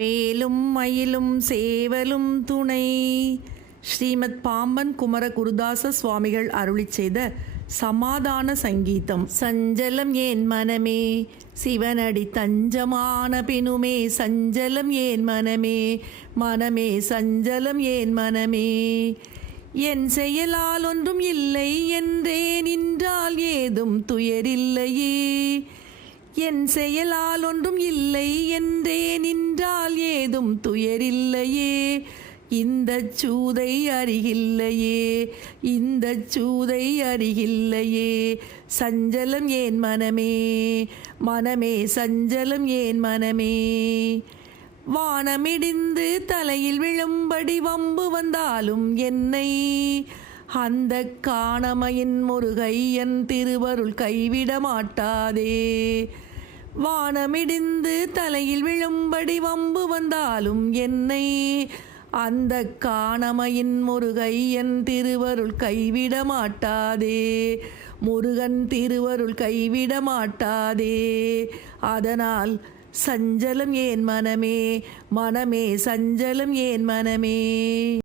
வேலும் மயிலும் சேவலும் துணை. ஸ்ரீமத் பாம்பன் குமர குருதாச சுவாமிகள் அருளி செய்த சமாதான சங்கீதம். சஞ்சலம் ஏன் மனமே? சிவனடி தஞ்சமான பினுமே. சஞ்சலம் ஏன் மனமே? மனமே சஞ்சலம் ஏன் மனமே? என் செயலால் ஒன்றும் இல்லை என்றே நின்றால் ஏதும் துயரில்லையே என் செயலால் ஒன்றும் இல்லை என்றே நின்றால் ஏதும் துயரில்லையே. இந்த சூதை அருகில்லையே இந்த சூதை அருகில்லையே. சஞ்சலம் ஏன் மனமே? மனமே சஞ்சலம் ஏன் மனமே? வானமிடிந்து தலையில் விழும்படி வம்பு வந்தாலும் என்னை. அந்த காணமையின் முருகையன் திருவருள் கைவிட மாட்டாதே வானமிடிந்து தலையில் விழும்படி வம்பு வந்தாலும் என்னை அந்த காணமையின் முருகையன் திருவருள் கைவிட மாட்டாதே. முருகன் திருவருள் கைவிட மாட்டாதே. அதனால் சஞ்சலம் ஏன் மனமே? மனமே சஞ்சலம் ஏன் மனமே?